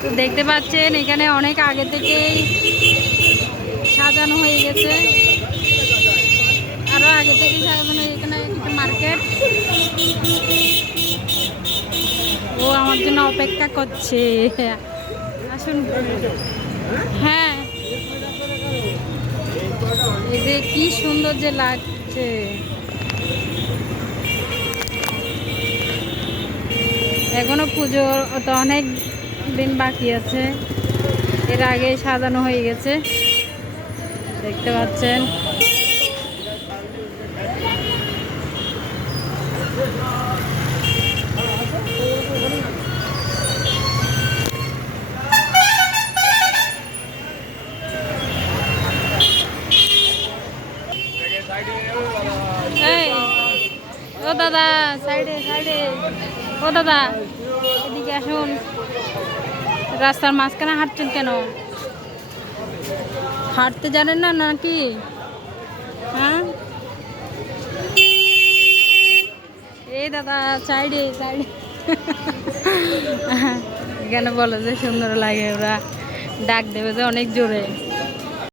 তো দেখতে পাচ্ছেন, এখানে অনেক আগে থেকেই সাজানো হয়ে গেছে। আরও আগে থেকেই সাজানো এখানে একটা মার্কেট। ও আমার জন্য অপেক্ষা করছে। আসুন। হ্যাঁ। এই যে কি সুন্দর যে লাগছে। এখনও পুজোর তো অনেক দিন বাকি আছে। এর আগে সাজানো হয়ে গেছে। দেখতে পাচ্ছেন। এই ও দাদা, সাইডে সাইডে। ও দাদা, এদিকে আসুন। রাস্তার মাঝখানে হাঁটছেন কেন? হাঁটতে জানেন না নাকি? হ্যাঁ? এই দাদা, সাইডে সাইডে। কেন বলে যে সুন্দর লাগে ওরা। ডাক দেবে যে অনেক জোরে।